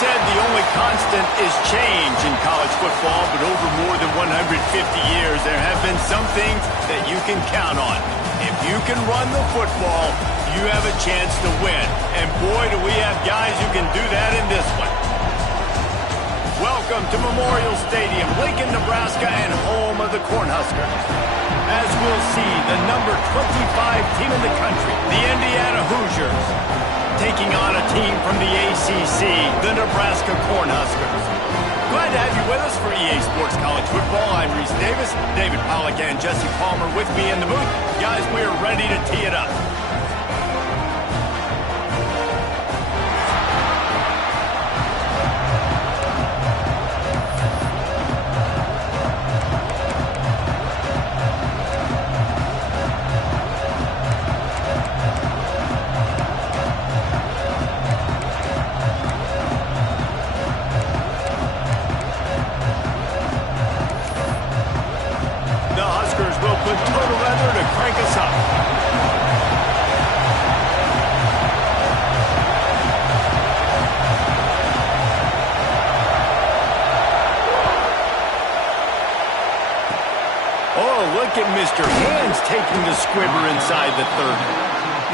said the only constant is change in college football, but over more than 150 years, there have been some things that you can count on. If you can run the football, you have a chance to win. And boy, do we have guys who can do that in this one. Welcome to Memorial Stadium, Lincoln, Nebraska, and home of the Cornhuskers. As we'll see, the number 25 team in the country, the Indiana Hoosiers, taking on a team from the ACC, the Nebraska Cornhuskers. Glad to have you with us for EA Sports College Football. I'm Reese Davis, David Pollack and Jesse Palmer with me in the booth. Guys, we are ready to tee it up. Look at Mr. Hands taking the squibber inside the 30.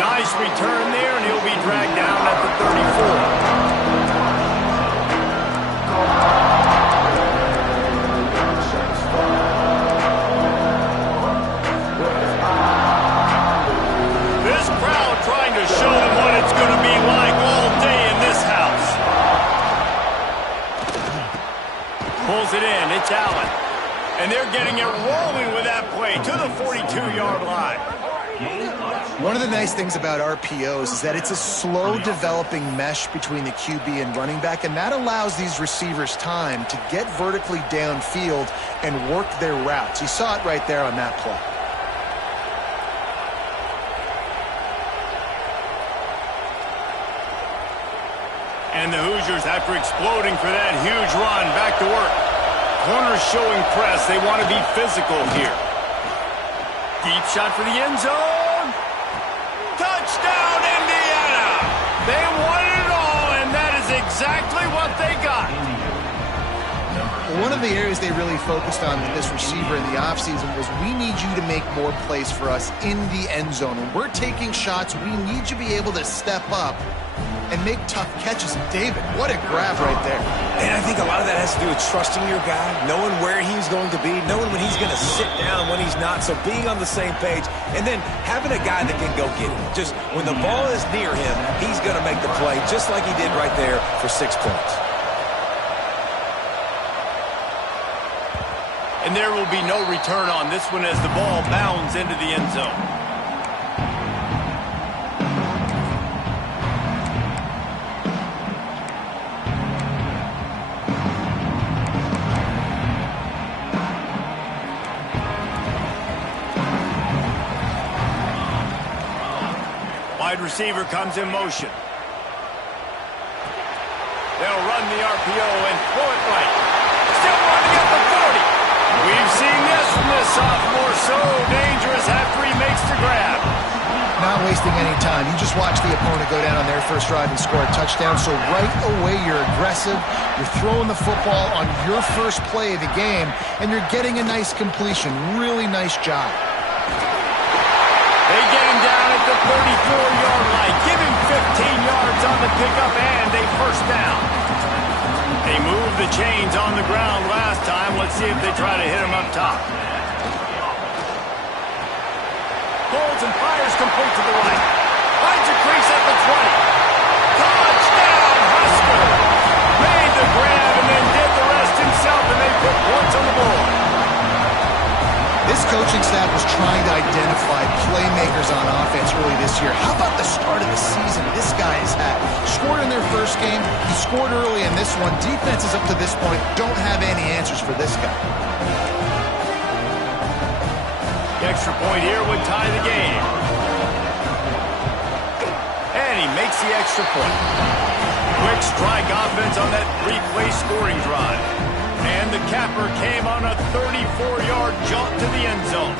Nice return there, and he'll be dragged down at the 34. This crowd trying to show them what it's going to be like all day in this house. Pulls it in. It's Allen. And they're getting it rolling with that play to the 42-yard line. One of the nice things about RPOs is that it's a slow-developing mesh between the QB and running back, and that allows these receivers time to get vertically downfield and work their routes. You saw it right there on that play. And the Hoosiers, after exploding for that huge run, back to work. Corners showing press. They want to be physical here. Deep shot for the end zone. Touchdown, Indiana! They wanted it all, and that is exactly what they got. One of the areas they really focused on with this receiver in the offseason was we need you to make more plays for us in the end zone. When we're taking shots, we need you to be able to step up and make tough catches. David, what a grab right there. And I think a lot of that has to do with trusting your guy, knowing where he's going to be, knowing when he's going to sit down, when he's not, so being on the same page, and then having a guy that can go get it. Just when the ball is near him, he's going to make the play, just like he did right there for 6 points. And there will be no return on this one as the ball bounds into the end zone. Wide receiver comes in motion. They'll run the RPO and throw it right. Still running at the 40. We've seen this from this sophomore. So dangerous after he makes the grab. Not wasting any time. You just watch the opponent go down on their first drive and score a touchdown. So right away you're aggressive. You're throwing the football on your first play of the game, and you're getting a nice completion. Really nice job. They get him down at the 34-yard line. Give him 15 yards on the pickup and a first down. They moved the chains on the ground last time. Let's see if they try to hit him up top. Holds and fires complete to the right. Finds a crease at the 20. Touchdown, Husker! Made the grab and then did the rest himself, and they put points on the board. This coaching staff was trying to identify playmakers on offense early this year. How about the start of the season this guy has had? Scored in their first game. He scored early in this one. Defenses up to this point don't have any answers for this guy. The extra point here would tie the game. And he makes the extra point. Quick strike offense on that three-play scoring drive. And the capper came on a 34-yard jaunt to the end zone.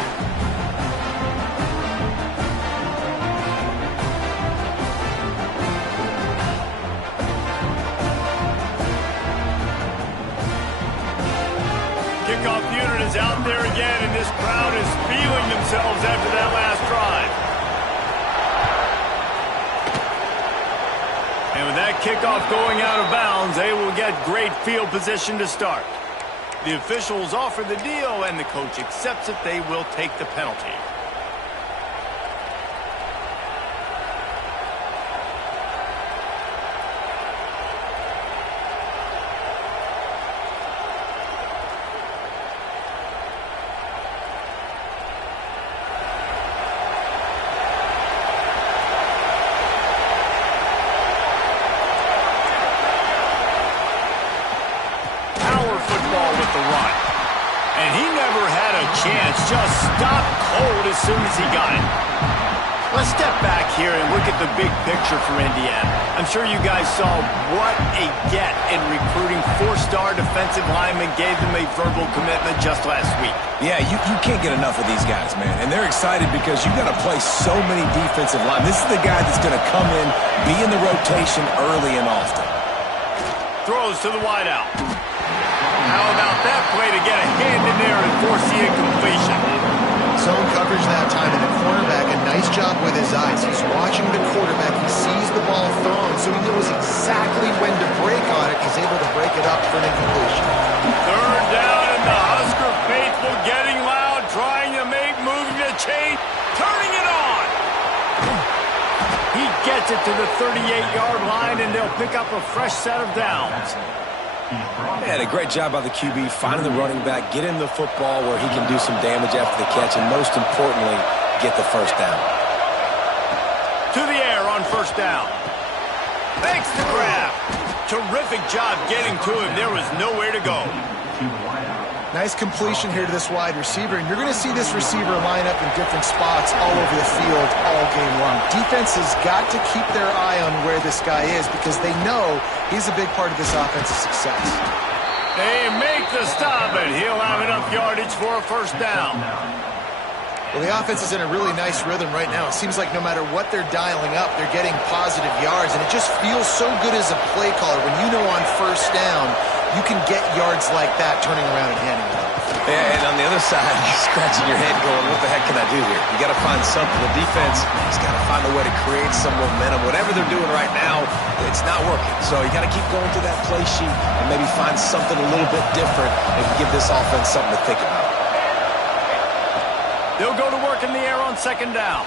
crowd is feeling themselves after that last drive. And with that kickoff going out of bounds, they will get great field position to start. The officials offer the deal, and the coach accepts it. They will take the penalty. And he never had a chance, just stopped cold as soon as he got it. Let's step back here and look at the big picture for Indiana. I'm sure you guys saw what a get in recruiting. 4-star defensive linemen, gave them a verbal commitment just last week. Yeah, you can't get enough of these guys, man. And they're excited because you got to play so many defensive linemen. This is the guy that's going to come in, be in the rotation early and often. Throws to the wideout. How about that play to get a hand in there and force the incompletion? Zone coverage that time, and the cornerback, a nice job with his eyes. He's watching the quarterback. He sees the ball thrown, so he knows exactly when to break on it. He's able to break it up for an incompletion. Third down, and the Husker faithful getting loud, trying to make, moving the chain, turning it on. He gets it to the 38-yard line, and they'll pick up a fresh set of downs. Yeah, a great job by the QB, finding the running back, get him the football where he can do some damage after the catch, and most importantly, get the first down. To the air on first down. Makes the grab. Terrific job getting to him. There was nowhere to go. Nice completion here to this wide receiver, and you're going to see this receiver line up in different spots all over the field all game long. Defense has got to keep their eye on where this guy is because they know he's a big part of this offense's success. They make the stop, and he'll have enough yardage for a first down. Well, the offense is in a really nice rhythm right now. It seems like no matter what they're dialing up, they're getting positive yards, and it just feels so good as a play caller when you know on first down you can get yards like that turning around and handing it off. Yeah, and on the other side, you're scratching your head going, what the heck can I do here? You got to find something. The defense has got to find a way to create some momentum. Whatever they're doing right now, it's not working. So you got to keep going through that play sheet and maybe find something a little bit different and give this offense something to think about. They'll go to work in the air on second down.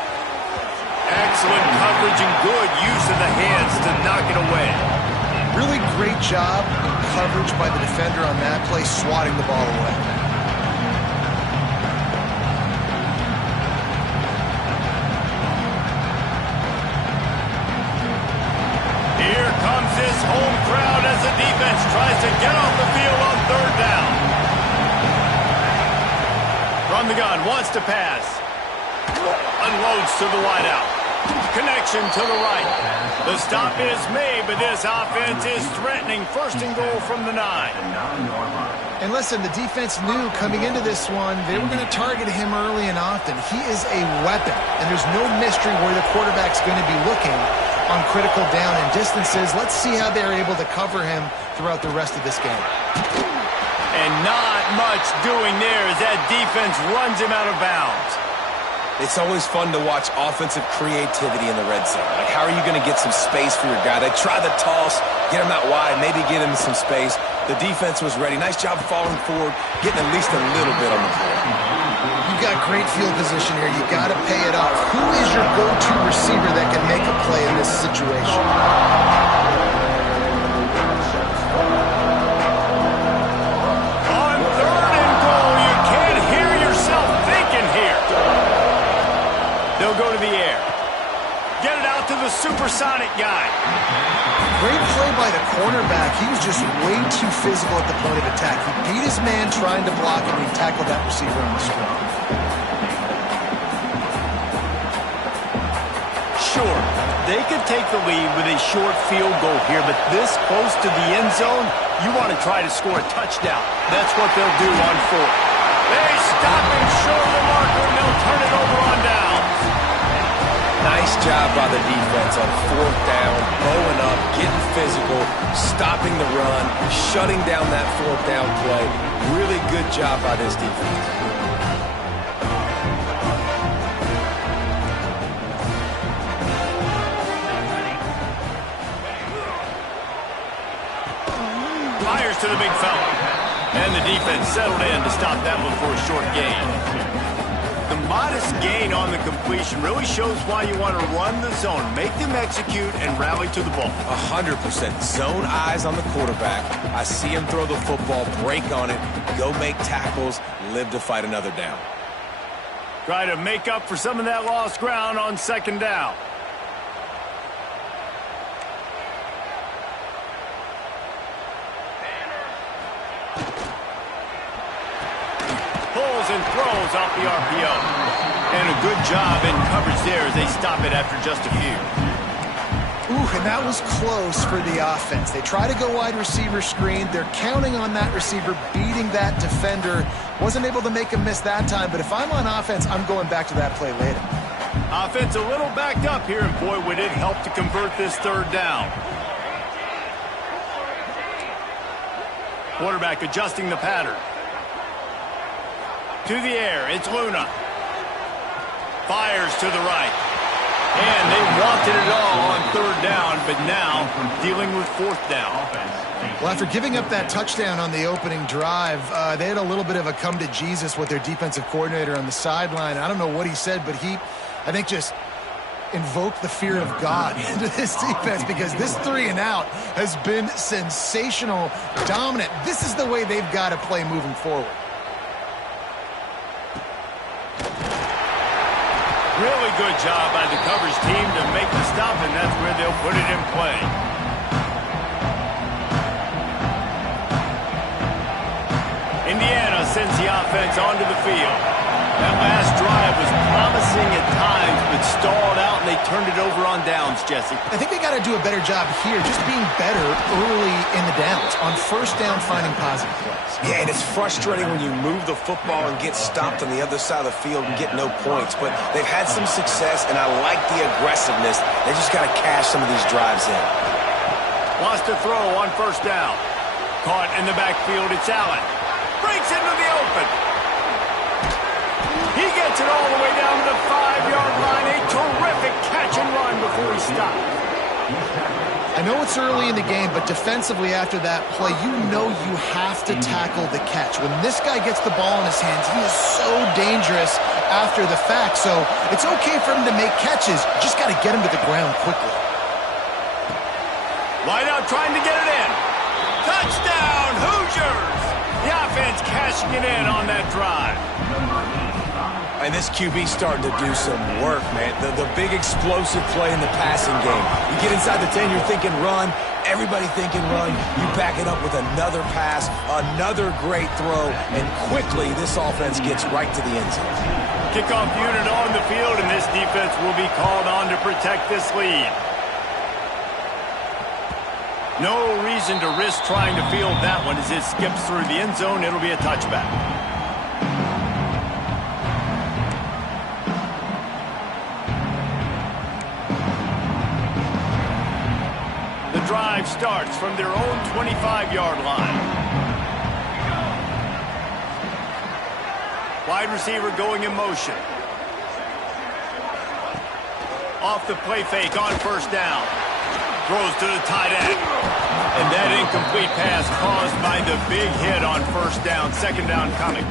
Excellent coverage and good use of the hands to knock it away. Really great job in coverage by the defender on that play, swatting the ball away. Here comes this home crowd as the defense tries to get off the field on third down. From the gun, wants to pass. Unloads to the wideout. Connection to the right. The stop is made, but this offense is threatening. First and goal from the 9. And listen, the defense knew coming into this one, they were going to target him early and often. He is a weapon, and there's no mystery where the quarterback's going to be looking on critical down and distances. Let's see how they're able to cover him throughout the rest of this game. And not much doing there as that defense runs him out of bounds. It's always fun to watch offensive creativity in the red zone. Like, how are you going to get some space for your guy? They try the toss, get him out wide, maybe get him some space. The defense was ready. Nice job falling forward, getting at least a little bit on the play. You've got great field position here. You got to pay it off. Who is your go-to receiver that can make a play in this situation? On third and goal, you can't hear yourself thinking here. They'll go to the air. Get it out to the supersonic guy. Great play by the cornerback. He was just way too physical at the point of attack. He beat his man trying to block him, and he tackled that receiver on the screen. Sure, they could take the lead with a short field goal here, but this close to the end zone, you want to try to score a touchdown. That's what they'll do on fourth. They stop him short of the marker, and they'll turn it over on downs. Nice job by the defense on fourth down, bowing up, getting physical, stopping the run, shutting down that fourth down play. Really good job by this defense. Fires to the big fella. And the defense settled in to stop that one for a short gain. The modest gain on the completion really shows why you want to run the zone, make them execute, and rally to the ball. 100%. Zone eyes on the quarterback. I see him throw the football, break on it, go make tackles, live to fight another down. Try to make up for some of that lost ground on second down. Pulls and throws off the RPO. And a good job in coverage there as they stop it after just a few. Ooh, and that was close for the offense. They try to go wide receiver screen. They're counting on that receiver beating that defender. Wasn't able to make a miss that time, but if I'm on offense, I'm going back to that play later. Offense a little backed up here, and boy, would it help to convert this third down. Quarterback adjusting the pattern. To the air, it's Luna. Fires to the right. And they wanted it all on third down, but now dealing with fourth down. Well, after giving up that touchdown on the opening drive, they had a little bit of a come to Jesus with their defensive coordinator on the sideline. I don't know what he said, but he, I think, just invoked the fear of God into this defense, because this 3 and out has been sensational, dominant. This is the way they've got to play moving forward. Really good job by the coverage team to make the stop, and that's where they'll put it in play. Indiana sends the offense onto the field. That last drive was promising at times, but stalled out, and they turned it over on downs, Jesse. I think they got to do a better job here, just being better early in the downs, on first down, finding positive plays. Yeah, and it's frustrating when you move the football and get stopped on the other side of the field and get no points, but they've had some success, and I like the aggressiveness. They just got to cash some of these drives in. Wants to throw on first down. Caught in the backfield, it's Allen. Breaks into the open. He gets it all the way down to the 5-yard line. A terrific catch and run before he stopped. I know it's early in the game, but defensively after that play, you know you have to tackle the catch. When this guy gets the ball in his hands, he is so dangerous after the fact. So it's okay for him to make catches. You just got to get him to the ground quickly. Wide out trying to get it in. Touchdown, Hoosiers! The offense cashing it in on that drive. And this QB's starting to do some work, man. The big explosive play in the passing game. You get inside the 10, you're thinking run. Everybody thinking run. You back it up with another pass, another great throw, and quickly this offense gets right to the end zone. Kickoff unit on the field, and this defense will be called on to protect this lead. No reason to risk trying to field that one as it skips through the end zone. It'll be a touchback. The drive starts from their own 25-yard line. Wide receiver going in motion. Off the play fake on first down. Throws to the tight end. And that incomplete pass caused by the big hit on first down. Second down coming.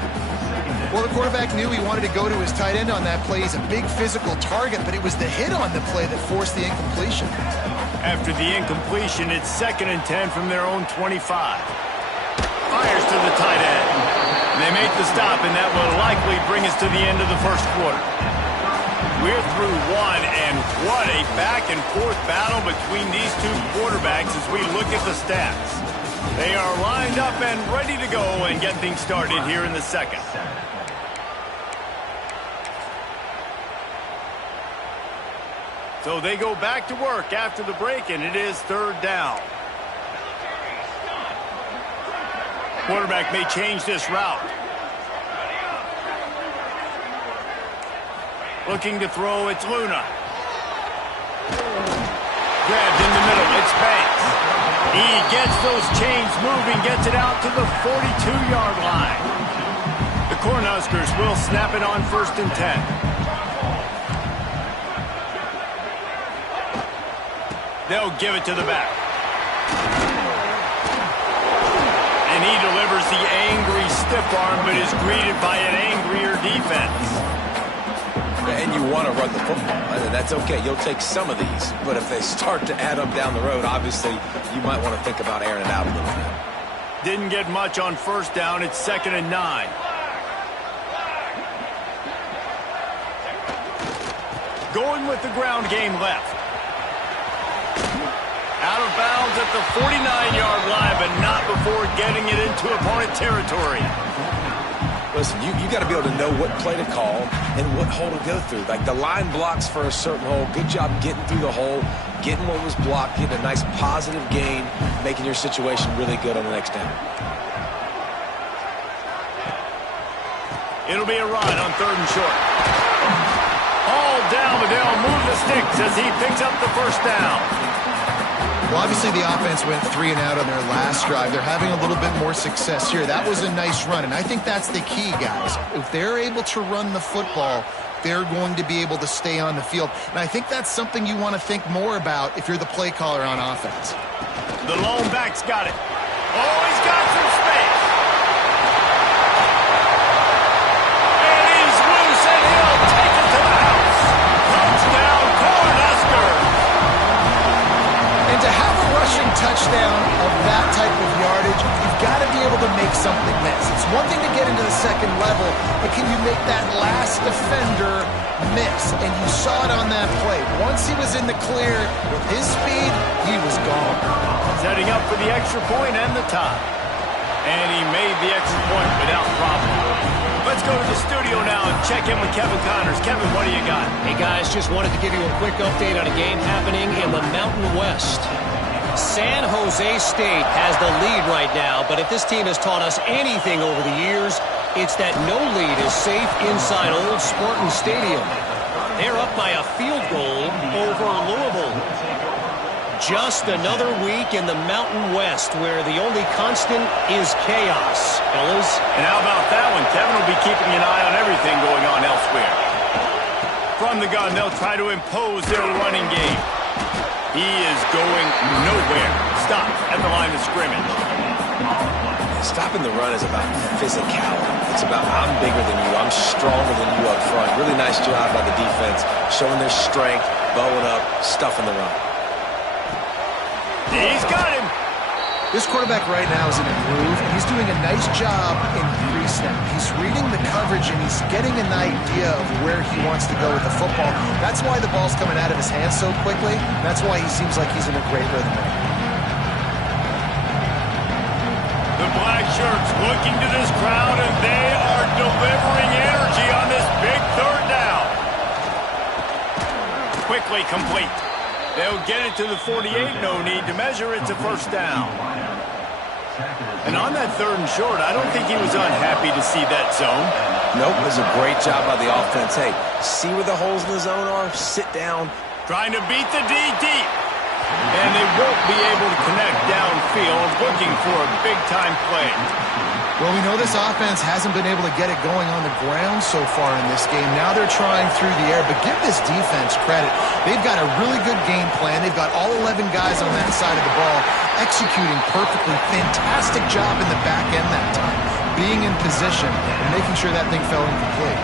Well, the quarterback knew he wanted to go to his tight end on that play. He's a big physical target, but it was the hit on the play that forced the incompletion. After the incompletion, it's 2nd and 10 from their own 25. Fires to the tight end. They make the stop, and that will likely bring us to the end of the first quarter. We're through one, and what a back-and-forth battle between these two quarterbacks as we look at the stats. They are lined up and ready to go and get things started here in the second. So they go back to work after the break, and it is third down. Quarterback may change this route. Looking to throw, it's Luna. Grabbed in the middle, it's Banks. He gets those chains moving, gets it out to the 42-yard line. The Cornhuskers will snap it on 1st and 10. They'll give it to the back. He delivers the angry stiff arm, but is greeted by an angrier defense. And you want to run the football. That's okay. You'll take some of these. But if they start to add up down the road, obviously, you might want to think about airing it out a little bit. Didn't get much on first down. It's 2nd and 9. Going with the ground game left. Out of bounds at the 49-yard line, but not before getting it into opponent territory. Listen, you got to be able to know what play to call and what hole to go through. Like the line blocks for a certain hole. Good job getting through the hole, getting what was blocked, getting a nice positive gain, making your situation really good on the next down. It'll be a run on 3rd and short. All down, but they'll move the sticks as he picks up the first down. Well, obviously the offense went 3 and out on their last drive. They're having a little bit more success here. That was a nice run, and I think that's the key, guys. If they're able to run the football, they're going to be able to stay on the field. And I think that's something you want to think more about if you're the play caller on offense. The lone back's got it. Oh, he's got some space. And he's loose, and he'll take it to the house. Touchdown, Cornhuskers. And to have a rushing touchdown of that type of yardage, you've got to be able to make something miss. It's one thing to get into the second level, but can you make that last defender miss? And you saw it on that play. Once he was in the clear with his speed, he was gone. Setting up for the extra point and the tie. And he made the extra point without problem. Let's go to the studio now and check in with Kevin Connors. Kevin, what do you got? Hey, guys, just wanted to give you a quick update on a game happening in the Mountain West. San Jose State has the lead right now, but if this team has taught us anything over the years, it's that no lead is safe inside Old Spartan Stadium. They're up by a field goal over Louisville. Just another week in the Mountain West where the only constant is chaos. Fellas? And how about that one? Kevin will be keeping an eye on everything going on elsewhere. From the gun, they'll try to impose their running game. He is going nowhere. Stop at the line of scrimmage. Stopping the run is about physicality. It's about I'm bigger than you, I'm stronger than you up front. Really nice job by the defense, showing their strength, bowing up, stuffing the run. He's got him. This quarterback right now is in a groove, and he's doing a nice job in pre-snap. He's reading the coverage, and he's getting an idea of where he wants to go with the football. That's why the ball's coming out of his hands so quickly. That's why he seems like he's in a great rhythm. The black shirts looking to this crowd, and they are delivering energy on this big 3rd down. Quickly complete. They'll get it to the 48. No need to measure. It's a first down. And on that 3rd and short, I don't think he was unhappy to see that zone. Nope, it was a great job by the offense. Hey, see where the holes in the zone are? Sit down. Trying to beat the D deep. And they won't be able to connect downfield, looking for a big-time play. Well, we know this offense hasn't been able to get it going on the ground so far in this game. Now they're trying through the air, but give this defense credit. They've got a really good game plan. They've got all 11 guys on that side of the ball executing perfectly. Fantastic job in the back end that time, being in position and making sure that thing fell incomplete.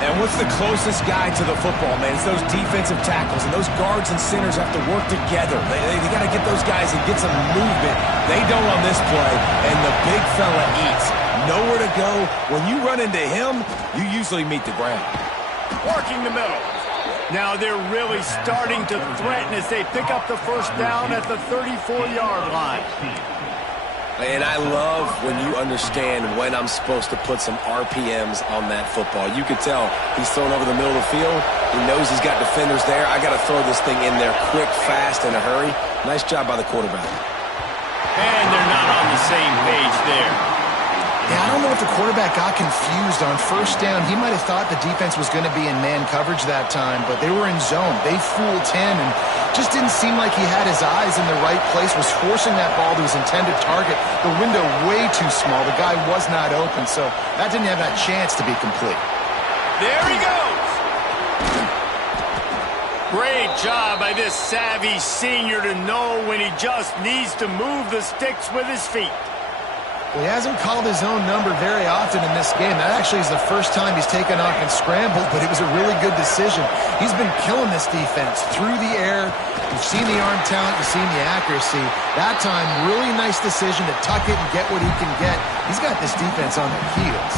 And what's the closest guy to the football, man? It's those defensive tackles, and those guards and centers have to work together. They got to get those guys and get some movement. They don't on this play, and the big fella eats. Nowhere to go. When you run into him, you usually meet the ground. Working the middle. Now they're really starting to threaten as they pick up the first down at the 34-yard line. And I love when you understand when I'm supposed to put some RPMs on that football. You could tell he's throwing over the middle of the field. He knows he's got defenders there. I got to throw this thing in there quick, fast, in a hurry. Nice job by the quarterback. And they're not on the same page there. Yeah, I don't know if the quarterback got confused on first down. He might have thought the defense was going to be in man coverage that time, but they were in zone. They fooled him and just didn't seem like he had his eyes in the right place, was forcing that ball to his intended target. The window way too small. The guy was not open, so that didn't have that chance to be complete. There he goes. Great job by this savvy senior to know when he just needs to move the sticks with his feet. Well, he hasn't called his own number very often in this game. That actually is the first time he's taken off and scrambled, but it was a really good decision. He's been killing this defense through the air. You've seen the arm talent, you've seen the accuracy. That time, really nice decision to tuck it and get what he can get. He's got this defense on their heels.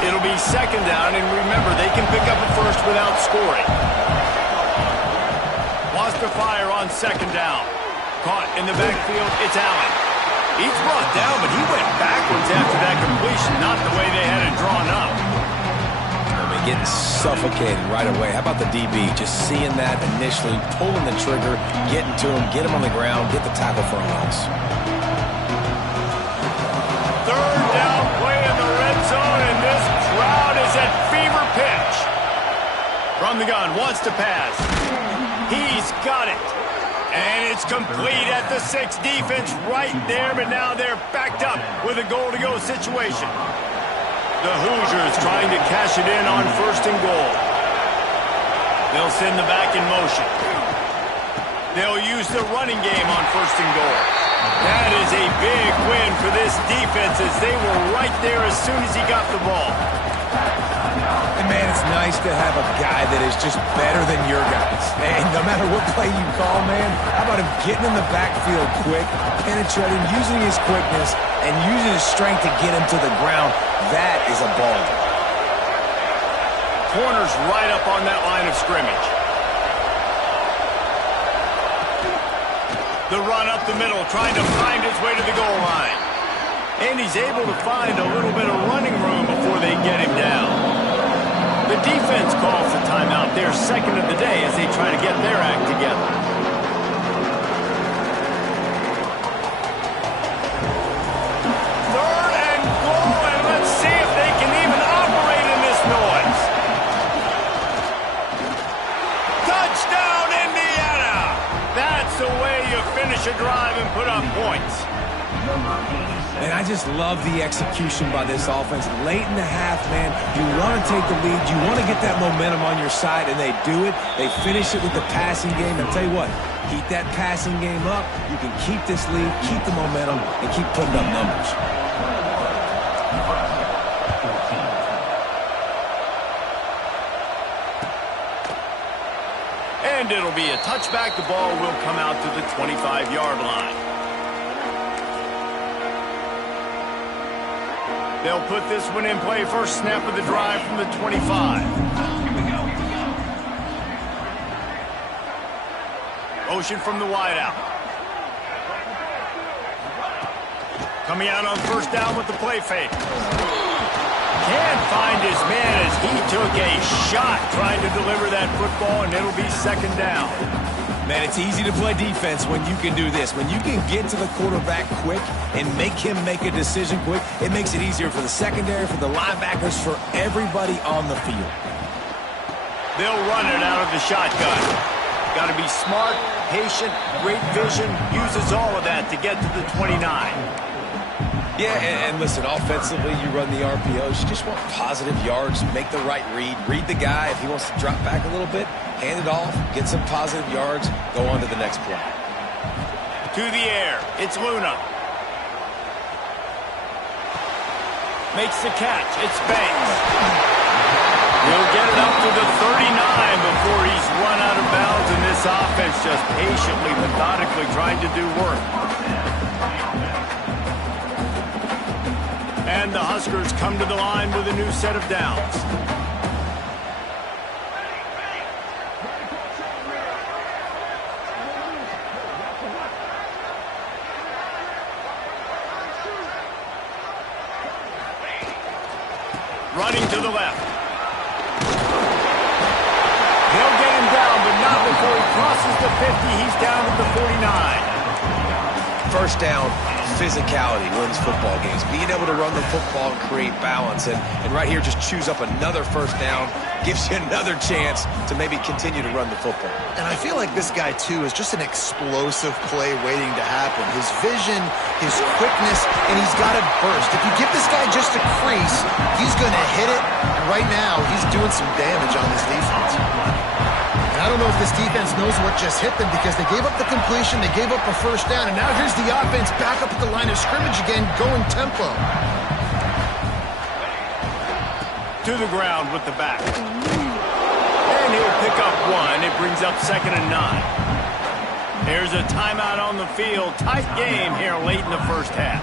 It'll be second down, and remember, they can pick up a first without scoring. Wants to fire on second down. Caught in the backfield, it's Allen. He's brought down, but he went backwards after that completion, not the way they had it drawn up. Getting suffocated right away. How about the DB? Just seeing that initially, pulling the trigger, getting to him, get him on the ground, get the tackle for a loss. Third down play in the red zone, and this crowd is at fever pitch. From the gun, wants to pass. He's got it. And it's complete at the 6. Defense right there, but now they're backed up with a goal-to-go situation. The Hoosiers trying to cash it in on first and goal. They'll send the back in motion. They'll use the running game on first and goal. That is a big win for this defense as they were right there as soon as he got the ball. And man, it's nice to have a guy that is just better than your guys. And no matter what play you call, man, how about him getting in the backfield quick, penetrating, using his quickness, and using his strength to get him to the ground. That is a ball. Corner's right up on that line of scrimmage. The run up the middle, trying to find his way to the goal line. And he's able to find a little bit of running room before they get him down. The defense calls the timeout, their second of the day, as they try to get their act together. Third and goal, and let's see if they can even operate in this noise. Touchdown, Indiana! That's the way you finish a drive and put up points. And I just love the execution by this offense. Late in the half, man, you want to take the lead. You want to get that momentum on your side, and they do it. They finish it with the passing game. I'll tell you what, keep that passing game up. You can keep this lead, keep the momentum, and keep putting up numbers. And it'll be a touchback. The ball will come out to the 25-yard line. They'll put this one in play. First snap of the drive from the 25. Motion from the wideout. Coming out on first down with the play fake. Can't find his man as he took a shot trying to deliver that football, and it'll be second down. Man, it's easy to play defense when you can do this. When you can get to the quarterback quick and make him make a decision quick, it makes it easier for the secondary, for the linebackers, for everybody on the field. They'll run it out of the shotgun. Got to be smart, patient, great vision, uses all of that to get to the 29. Yeah, and listen, offensively, you run the RPOs. You just want positive yards, make the right read the guy. If he wants to drop back a little bit, hand it off, get some positive yards, go on to the next play. To the air, it's Luna. Makes the catch, it's Banks. He'll get it up to the 39 before he's run out of bounds, and this offense just patiently, methodically trying to do work. And the Huskers come to the line with a new set of downs. Running to the left. They'll get him down, but not before he crosses the 50. He's down at the 49. First down, physicality wins football games. Being able to run the football and create balance. And right here, just choose up another first down. Gives you another chance to maybe continue to run the football. And I feel like this guy, too, is just an explosive play waiting to happen. His vision, his quickness, and he's got it burst. If you give this guy just a crease, he's going to hit it. And right now, he's doing some damage on this defense. And I don't know if this defense knows what just hit them because they gave up the completion, they gave up a first down, and now here's the offense back up at the line of scrimmage again, going tempo. To the ground with the back. And he'll pick up one. It brings up 2nd and 9. Here's a timeout on the field. Tight game here late in the first half.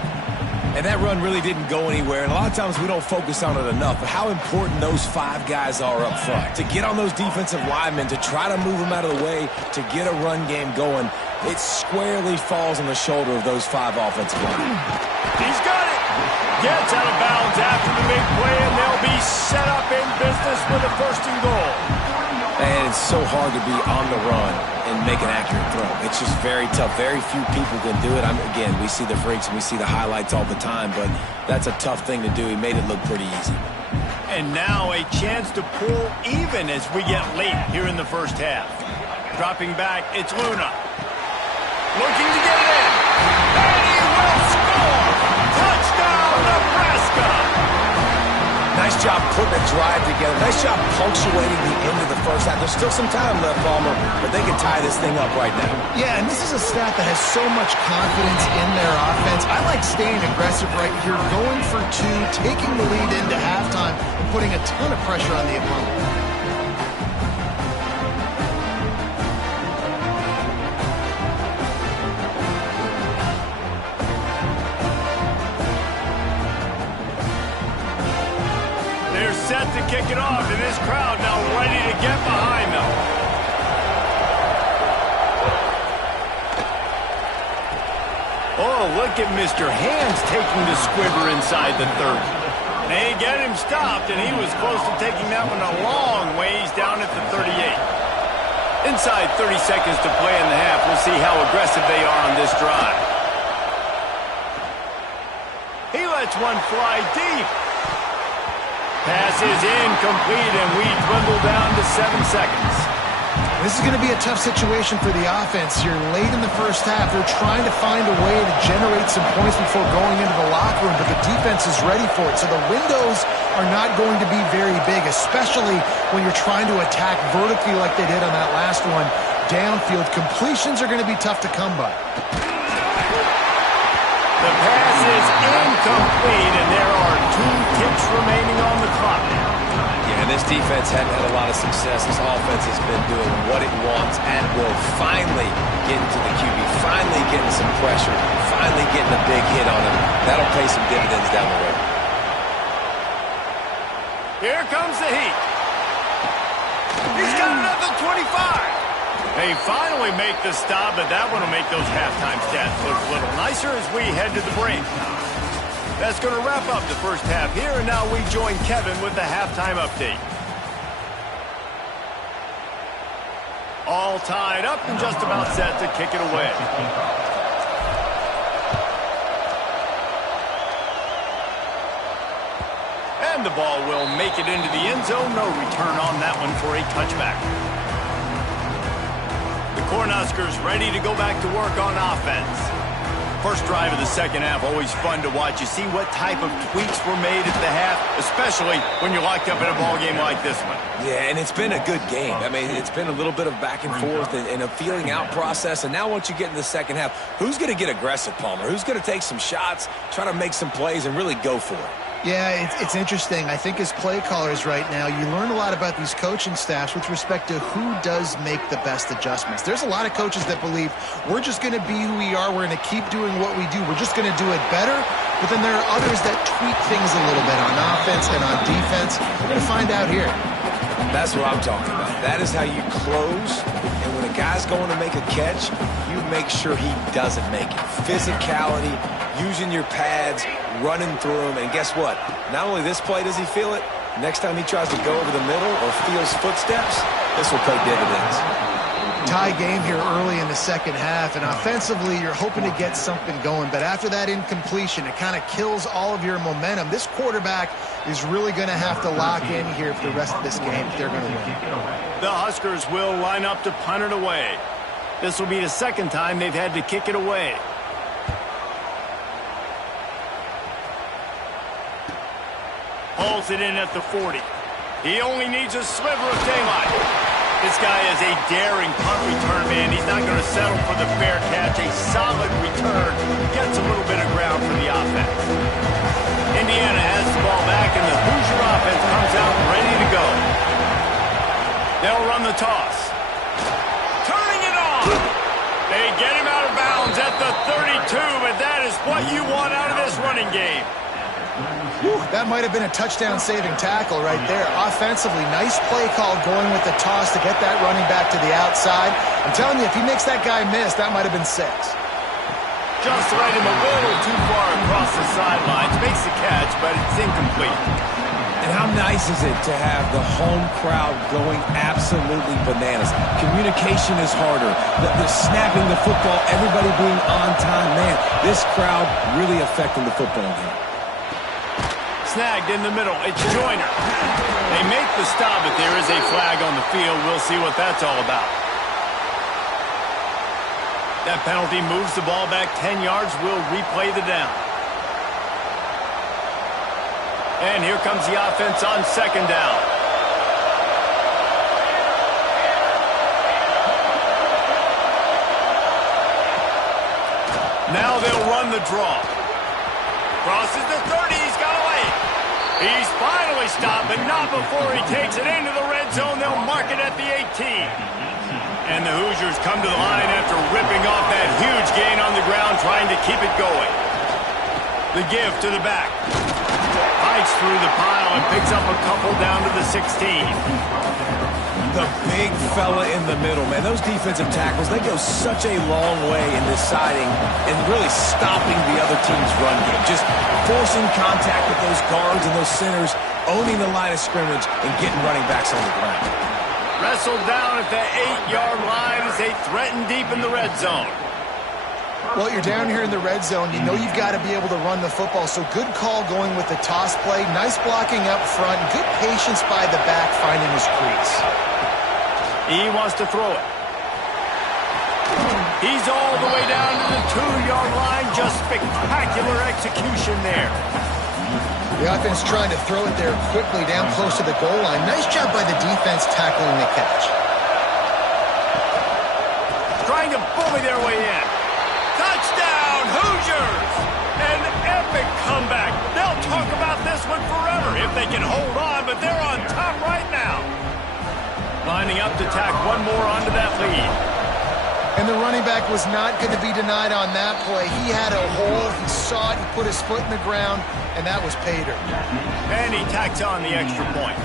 And that run really didn't go anywhere, and a lot of times we don't focus on it enough, but how important those 5 guys are up front. To get on those defensive linemen, to try to move them out of the way, to get a run game going, it squarely falls on the shoulder of those 5 offensive linemen. He's got it. Gets out of bounds after the big play, and they'll be set up in business with a 1st and goal. And it's so hard to be on the run and make an accurate throw. It's just very tough. Very few people can do it. Again, we see the freaks and we see the highlights all the time, but that's a tough thing to do. He made it look pretty easy. And now a chance to pull even as we get late here in the first half. Dropping back, it's Luna. Looking to get it in. And he will score! Touchdown, Nebraska! Nice job putting a drive together. Nice job punctuating the end of the first half. There's still some time left, Palmer, but they can tie this thing up right now. Yeah, and this is a staff that has so much confidence in their offense. I like staying aggressive right here, going for 2, taking the lead into halftime, and putting a ton of pressure on the opponent. Set to kick it off, and this crowd now ready to get behind them. Oh, look at Mr. Hands taking the squiver inside the 30. They get him stopped, and he was close to taking that one a long ways down at the 38. Inside 30 seconds to play in the half. We'll see how aggressive they are on this drive. He lets one fly deep. Pass is incomplete, and we dwindle down to 7 seconds. This is going to be a tough situation for the offense here. Late in the first half, they're trying to find a way to generate some points before going into the locker room, but the defense is ready for it. So the windows are not going to be very big, especially when you're trying to attack vertically like they did on that last one. Downfield completions are going to be tough to come by. The pass is incomplete, and there are 2 ticks remaining on the clock. Yeah, this defense hadn't had a lot of success. This offense has been doing what it wants and will finally get into the QB, finally getting some pressure, finally getting a big hit on him. That'll pay some dividends down the road. Here comes the heat. He's got it at the 25. They finally make the stop, but that one will make those halftime stats look a little nicer as we head to the break. That's going to wrap up the first half here, and now we join Kevin with the halftime update. All tied up and just about set to kick it away. And the ball will make it into the end zone. No return on that one for a touchback. The Cornhuskers ready to go back to work on offense. First drive of the second half, always fun to watch. You see what type of tweaks were made at the half, especially when you're locked up in a ball game like this one. Yeah, and it's been a good game. I mean, it's been a little bit of back and forth and a feeling out process. And now once you get in the second half, who's going to get aggressive, Palmer? Who's going to take some shots, try to make some plays, and really go for it? Yeah, it's interesting. I think as play callers right now, you learn a lot about these coaching staffs with respect to who does make the best adjustments. There's a lot of coaches that believe we're just going to be who we are. We're going to keep doing what we do. We're just going to do it better. But then there are others that tweak things a little bit on offense and on defense. We're going to find out here. That's what I'm talking about. That is how you close. And when a guy's going to make a catch, you make sure he doesn't make it. Physicality, using your pads, running through them, and guess what? Not only this play does he feel it, next time he tries to go over the middle or feels footsteps, this will pay dividends. Tie game here early in the second half, and offensively you're hoping to get something going, but after that incompletion, it kind of kills all of your momentum. This quarterback is really going to have to lock in here for the rest of this game if they're going to win. The Huskers will line up to punt it away. This will be the second time they've had to kick it away. Hauls it in at the 40. He only needs a sliver of daylight. This guy is a daring punt return man. He's not going to settle for the fair catch. A solid return gets a little bit of ground for the offense. Indiana has the ball back, and the Hoosier offense comes out ready to go. They'll run the toss. Turning it on. They get him out of bounds at the 32, but that is what you want out of this running game. Whew, that might have been a touchdown-saving tackle right there. Offensively, nice play call going with the toss to get that running back to the outside. I'm telling you, if he makes that guy miss, that might have been 6. Just led him a little too far across the sidelines. Makes the catch, but it's incomplete. And how nice is it to have the home crowd going absolutely bananas? Communication is harder. The snapping the football, everybody being on time. Man, this crowd really affecting the football game. Snagged in the middle. It's Joyner. They make the stop, but there is a flag on the field. We'll see what that's all about. That penalty moves the ball back 10 yards. We'll replay the down. And here comes the offense on second down. Now they'll run the draw. Crosses the 30. He's got away. He's finally stopped, but not before he takes it into the red zone. They'll mark it at the 18. And the Hoosiers come to the line after ripping off that huge gain on the ground, trying to keep it going. The give to the back. Fights through the pile and picks up a couple down to the 16. The big fella in the middle, man. Those defensive tackles, they go such a long way in deciding and really stopping the other team's run game. Just forcing contact with those guards and those centers, owning the line of scrimmage, and getting running backs on the ground. Wrestled down at the 8-yard line as they threaten deep in the red zone. Well, you're down here in the red zone. You know you've got to be able to run the football, so good call going with the toss play. Nice blocking up front. Good patience by the back finding his crease. He wants to throw it. He's all the way down to the 2-yard line. Just spectacular execution there. The offense trying to throw it there quickly down close to the goal line. Nice job by the defense tackling the catch. Trying to bully their way in. Touchdown, Hoosiers! An epic comeback. They'll talk about this one forever if they can hold on, but they're on top right now. Lining up to tack one more onto that lead. And the running back was not going to be denied on that play. He had a hole. He saw it. He put his foot in the ground, and that was pay dirt. And he tacks on the extra point.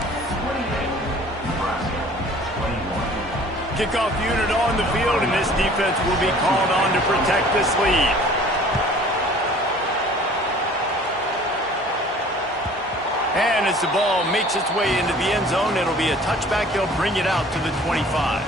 Kickoff unit on the field, and this defense will be called on to protect this lead. And as the ball makes its way into the end zone, it'll be a touchback. They'll bring it out to the 25.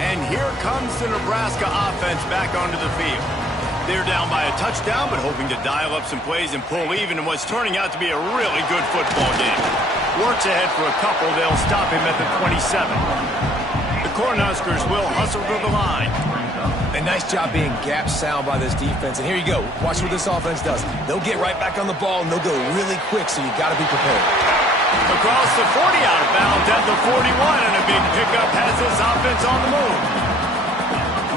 And here comes the Nebraska offense back onto the field. They're down by a touchdown, but hoping to dial up some plays and pull even in what's turning out to be a really good football game. Works ahead for a couple. They'll stop him at the 27. The Cornhuskers will hustle to the line. A nice job being gap sound by this defense. And here you go. Watch what this offense does. They'll get right back on the ball, and they'll go really quick, so you got to be prepared. Across the 40, out of bounds at the 41, and a big pickup has this offense on the move.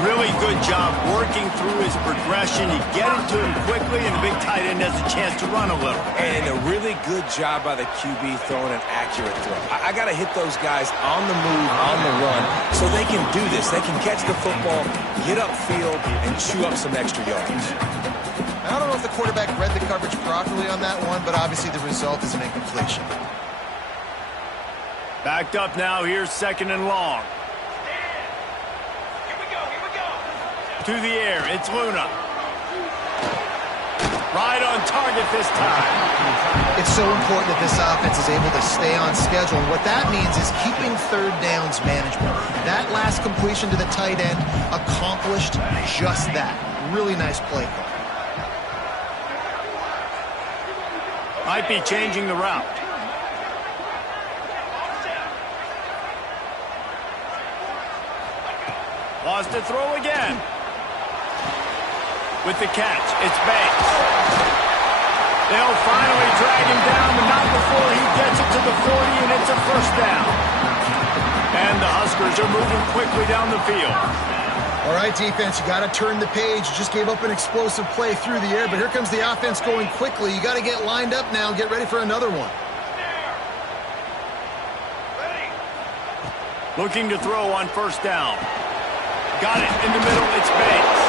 Really good job working through his progression. You get it to him quickly, and the big tight end has a chance to run a little. And a really good job by the QB throwing an accurate throw. I got to hit those guys on the move, on the run, so they can do this. They can catch the football, get upfield, and chew up some extra yards. I don't know if the quarterback read the coverage properly on that one, but obviously the result is an incompletion. Backed up now. Here's second and long. To the air, it's Luna. Right on target this time. It's so important that this offense is able to stay on schedule. And what that means is keeping third downs manageable. That last completion to the tight end accomplished just that. Really nice play call. Might be changing the route. Wants to throw again. With the catch, it's Banks. They'll finally drag him down, but not before he gets it to the 40, and it's a first down. And the Huskers are moving quickly down the field. All right, defense, you got to turn the page. You just gave up an explosive play through the air, but here comes the offense going quickly. You got to get lined up now and get ready for another one. Looking to throw on first down. Got it in the middle. It's Banks.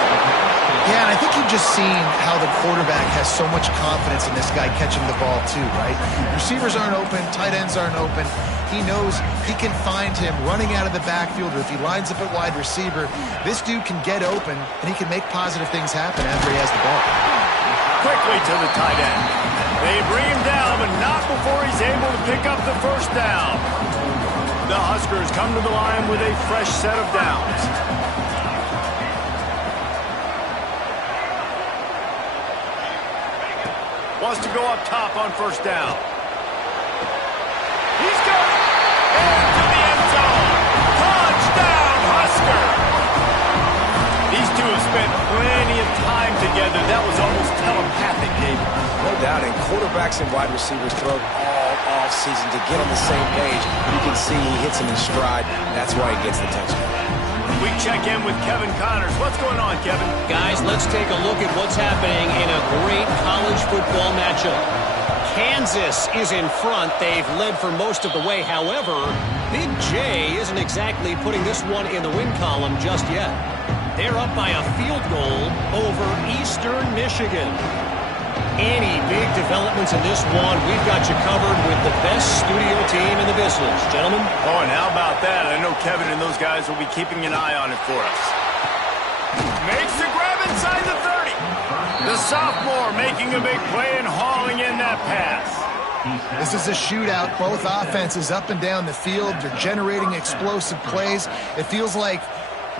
Yeah, and I think you've just seen how the quarterback has so much confidence in this guy catching the ball too, right? Receivers aren't open, tight ends aren't open. He knows he can find him running out of the backfield, or if he lines up at wide receiver, this dude can get open, and he can make positive things happen after he has the ball. Quickly to the tight end. They bring him down, but not before he's able to pick up the first down. The Huskers come to the line with a fresh set of downs. Wants to go up top on first down. He's got it! Into the end zone! Touchdown, Husker! These two have spent plenty of time together. That was almost telepathic, David. No doubt, and quarterbacks and wide receivers throw all off-season to get on the same page. You can see he hits him in stride. That's why he gets the touchdown. We check in with Kevin Connors. What's going on, Kevin? Guys, let's take a look at what's happening in a great college football matchup. Kansas is in front. They've led for most of the way. However, Big J isn't exactly putting this one in the win column just yet. They're up by a field goal over Eastern Michigan. Any big developments in this one, we've got you covered with the best studio team in the business. Gentlemen? Oh, and how about that? I know Kevin and those guys will be keeping an eye on it for us. Makes the grab inside the 30. The sophomore making a big play and hauling in that pass. This is a shootout. Both offenses up and down the field. They're generating explosive plays. It feels like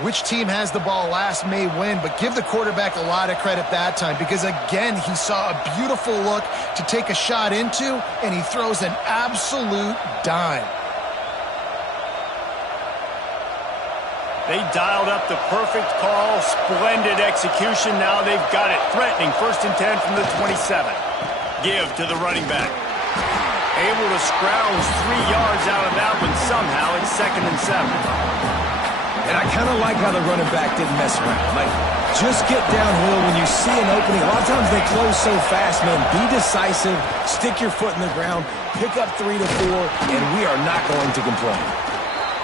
which team has the ball last may win, but give the quarterback a lot of credit that time, because again, he saw a beautiful look to take a shot into, and he throws an absolute dime. They dialed up the perfect call, splendid execution. Now they've got it threatening. 1st and 10 from the 27. Give to the running back. Able to scrounge 3 yards out of that one somehow. It's 2nd and 7. And I kind of like how the running back didn't mess around. Like, just get downhill when you see an opening. A lot of times they close so fast, man. Be decisive, stick your foot in the ground, pick up 3 to 4, and we are not going to complain.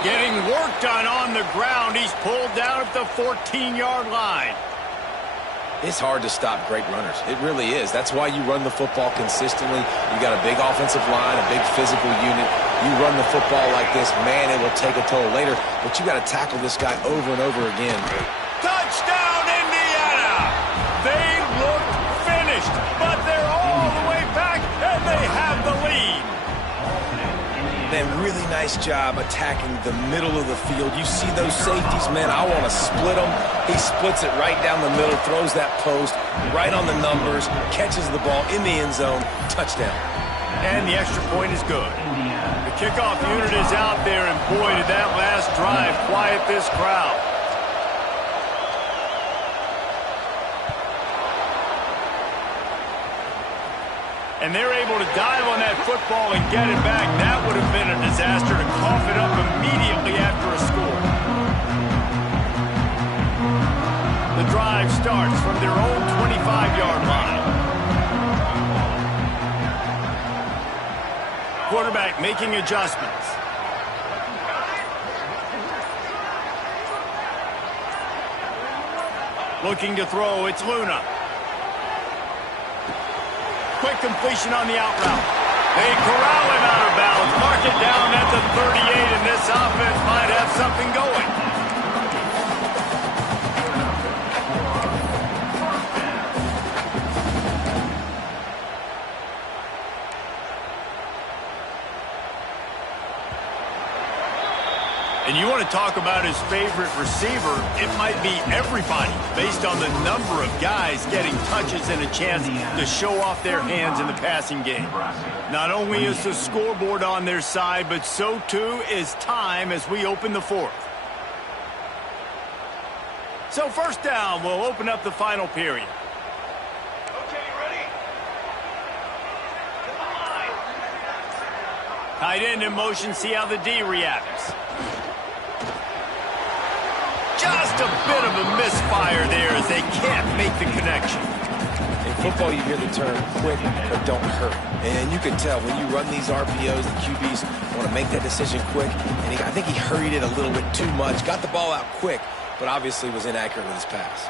Getting work done on the ground. He's pulled down at the 14-yard line. It's hard to stop great runners. It really is. That's why you run the football consistently. You got a big offensive line, a big physical unit. You run the football like this, man, it will take a toll later. But you got to tackle this guy over and over again. Touchdown, Indiana! They look finished, but they're all the way back, and they have the lead. Man, really nice job attacking the middle of the field. You see those safeties, man, I want to split them. He splits it right down the middle, throws that post right on the numbers, catches the ball in the end zone, touchdown. And the extra point is good. The kickoff unit is out there, and boy, did that last drive quiet this crowd. And they're able to dive on that football and get it back. That would have been a disaster to cough it up immediately after a score. The drive starts from their own 25-yard line. Quarterback making adjustments. Looking to throw, it's Luna. Quick completion on the out route. They corral him out of bounds. Mark it down at the 38, and this offense might have something going. And you want to talk about his favorite receiver, it might be everybody based on the number of guys getting touches and a chance to show off their hands in the passing game. Not only is the scoreboard on their side, but so too is time as we open the fourth. So first down will open up the final period. Tight end in motion, see how the D reacts. Just a bit of a misfire there as they can't make the connection. In football, you hear the term quick but don't hurt. And you can tell when you run these RPOs, the QBs want to make that decision quick. And I think he hurried it a little bit too much. Got the ball out quick, but obviously was inaccurate with his pass.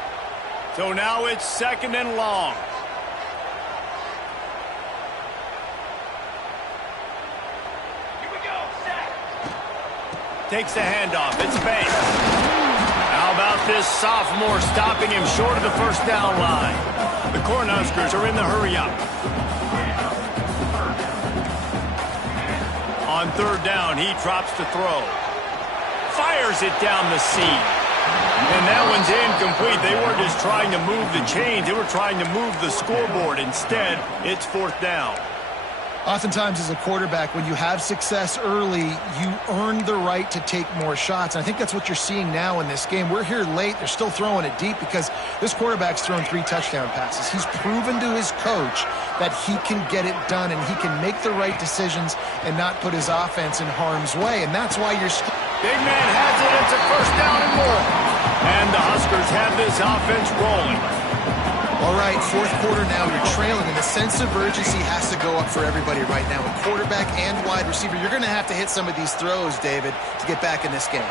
So now it's 2nd and long. Takes the handoff. It's Banks. How about this sophomore stopping him short of the first down line? The Cornhuskers are in the hurry-up. On 3rd down, he drops to throw. Fires it down the seam. And that one's incomplete. They weren't just trying to move the chains. They were trying to move the scoreboard. Instead, it's 4th down. Oftentimes as a quarterback, when you have success early, you earn the right to take more shots. And I think that's what you're seeing now in this game. We're here late. They're still throwing it deep because this quarterback's thrown 3 touchdown passes. He's proven to his coach that he can get it done and he can make the right decisions and not put his offense in harm's way. And that's why you're... Big man has it. It's a 1st down and more. And the Huskers have this offense rolling. All right, 4th quarter now, you're trailing, and the sense of urgency has to go up for everybody right now. A quarterback and wide receiver, you're going to have to hit some of these throws, David, to get back in this game.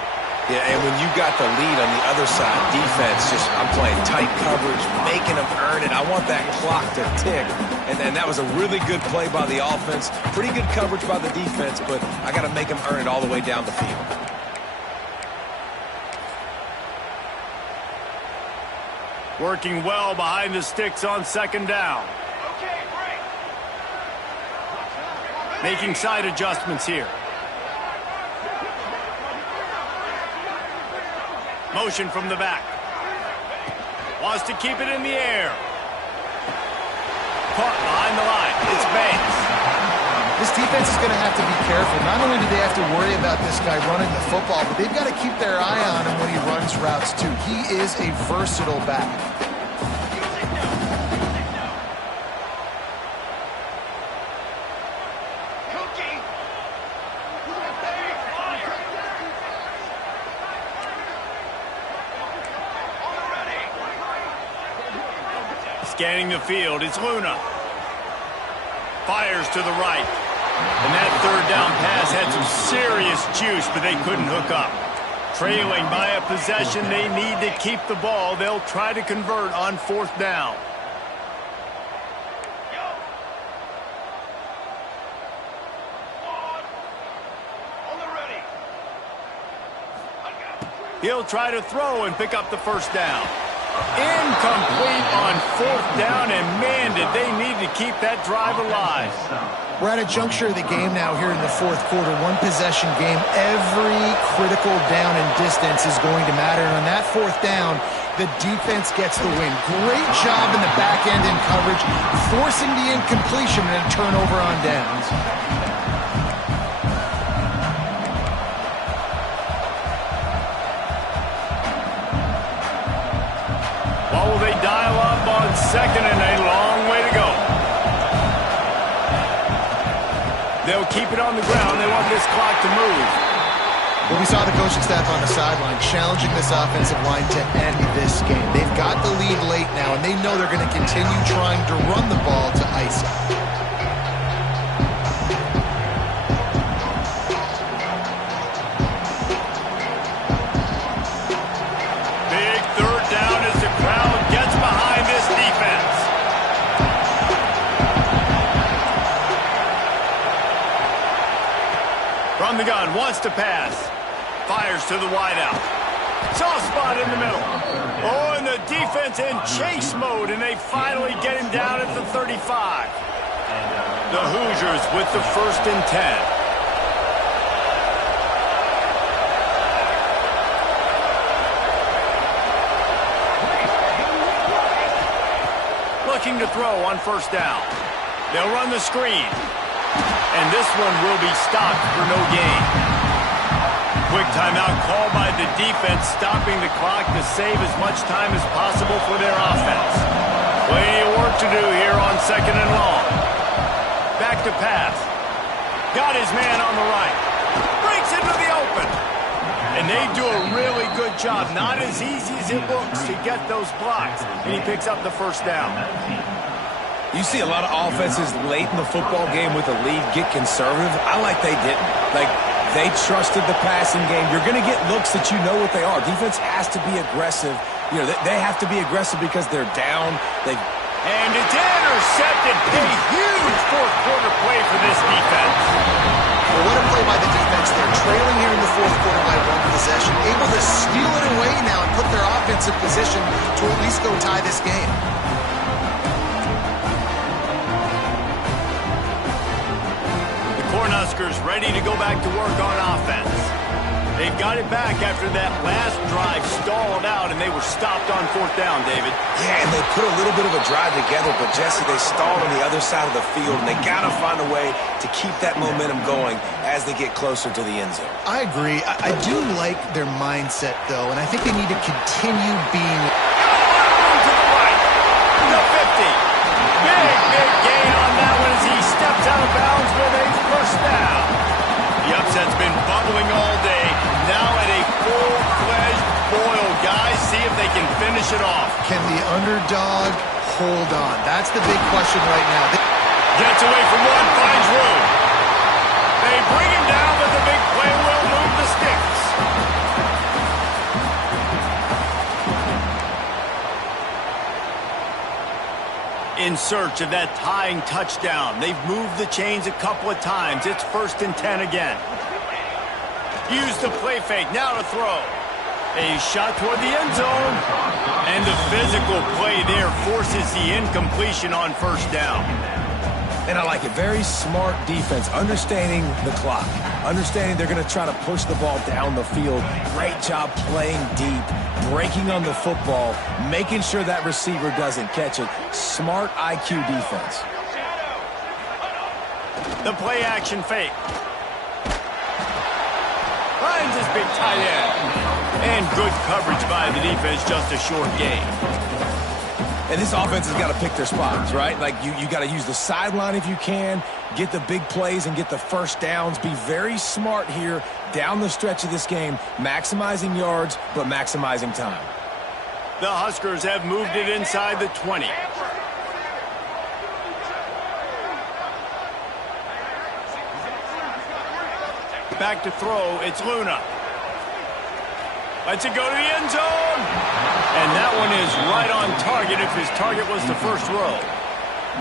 Yeah, and when you got the lead on the other side, defense I'm playing tight coverage, making them earn it. I want that clock to tick. And then that was a really good play by the offense. Pretty good coverage by the defense, but I got to make them earn it all the way down the field. Working well behind the sticks on 2nd down. Making side adjustments here. Motion from the back. Wants to keep it in the air. Caught behind the line. It's Banks. This defense is going to have to be careful. Not only do they have to worry about this guy running the football, but they've got to keep their eye on him when he runs routes too. He is a versatile back. Scanning the field, it's Luna. Fires to the right. And that 3rd down pass had some serious juice, but they couldn't hook up. Trailing by a possession, they need to keep the ball. They'll try to convert on 4th down. He'll try to throw and pick up the 1st down. Incomplete on 4th down, and man, did they need to keep that drive alive. We're at a juncture of the game now here in the 4th quarter. 1-possession game. Every critical down and distance is going to matter. And on that 4th down, the defense gets the win. Great job in the back end in coverage, forcing the incompletion and a turnover on downs. Will they dial up on 2nd and a long way to go? They'll keep it on the ground. They want this clock to move. Well, we saw the coaching staff on the sideline challenging this offensive line to end this game. They've got the lead late now, and they know they're going to continue trying to run the ball to ice it. From the gun, wants to pass. Fires to the wideout. Soft spot in the middle. Oh, and the defense in chase mode, and they finally get him down at the 35. The Hoosiers with the 1st and 10. Looking to throw on 1st down. They'll run the screen. And this one will be stopped for no gain. Quick timeout called by the defense, stopping the clock to save as much time as possible for their offense. Plenty of work to do here on 2nd and long. Back to pass. Got his man on the right. Breaks into the open. And they do a really good job. Not as easy as it looks to get those blocks. And he picks up the first down. You see a lot of offenses late in the football game with a lead get conservative. I like they didn't. Like, they trusted the passing game. You're going to get looks that you know what they are. Defense has to be aggressive. You know, they have to be aggressive because they're down. And it's intercepted. A huge fourth quarter play for this defense. Well, what a play by the defense. They're trailing here in the fourth quarter by one possession, able to steal it away now and put their offense in position to at least go tie this game. The Cornhuskers ready to go back to work on offense. They've got it back after that last drive stalled out, and they were stopped on fourth down, David. Yeah, and they put a little bit of a drive together, but, Jesse, they stalled on the other side of the field, and they got to find a way to keep that momentum going as they get closer to the end zone. I agree. I do like their mindset, though, and I think they need to continue being... To the right. The 50. Big gain on that one as he steps out of bounds with a first down. The upset's been bubbling all day. Now at a full-fledged boil, guys. See if they can finish it off. Can the underdog hold on? That's the big question right now. Gets away from one, finds room. They bring him down, but the big play will move the sticks. In search of that tying touchdown. They've moved the chains a couple of times. It's 1st and 10 again. Use the play fake. Now to throw. A shot toward the end zone. And the physical play there forces the incompletion on first down. And I like it. Very smart defense, understanding the clock, understanding they're going to try to push the ball down the field. Great job playing deep, breaking on the football, making sure that receiver doesn't catch it. Smart IQ defense. The play action fake. Finds his big tight end. And good coverage by the defense, just a short gain. And this offense has got to pick their spots, right? Like, you got to use the sideline if you can, get the big plays and get the first downs. Be very smart here down the stretch of this game, maximizing yards, but maximizing time. The Huskers have moved it inside the 20. Back to throw, it's Luna. Lets it go to the end zone. And that one is right on target if his target was the first row.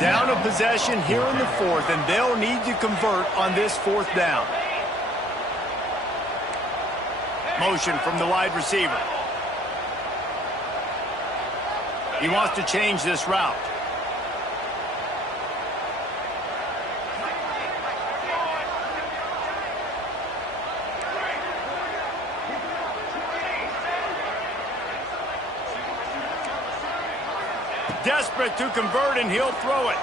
Down a possession here in the fourth, and they'll need to convert on this fourth down. Motion from the wide receiver. He wants to change this route. Desperate to convert, and he'll throw it.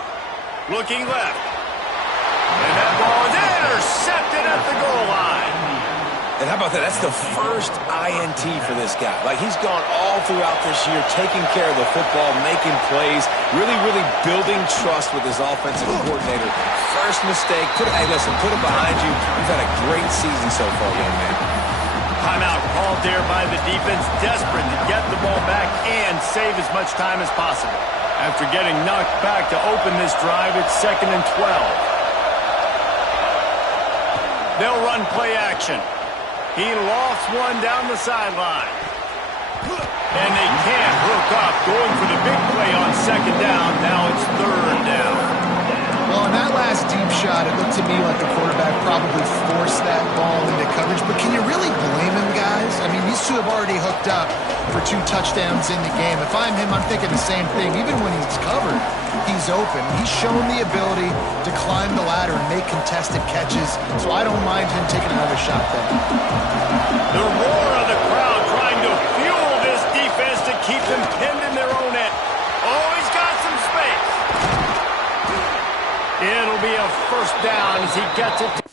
Looking left. And that ball is intercepted at the goal line. And how about that? That's the first INT for this guy. Like, he's gone all throughout this year, taking care of the football, making plays, really building trust with his offensive coordinator. First mistake. Hey, listen, put it behind you. You've had a great season so far, young man. Timeout called there by the defense, desperate to get the ball back and save as much time as possible. After getting knocked back to open this drive, it's 2nd and 12. They'll run play action. He lofts one down the sideline. And they can't hook up, going for the big play on 2nd down. Now it's 3rd down. Well, in that last deep shot, it looked to me like the quarterback probably forced that ball into coverage. But can you really blame him, guys? I mean, these two have already hooked up for 2 touchdowns in the game. If I'm him, I'm thinking the same thing. Even when he's covered, he's open. He's shown the ability to climb the ladder and make contested catches. So I don't mind him taking another shot there. The roar of the crowd trying to fuel this defense to keep them pinned in their own end. Oh, he's got some space. It'll be a first down as he gets it.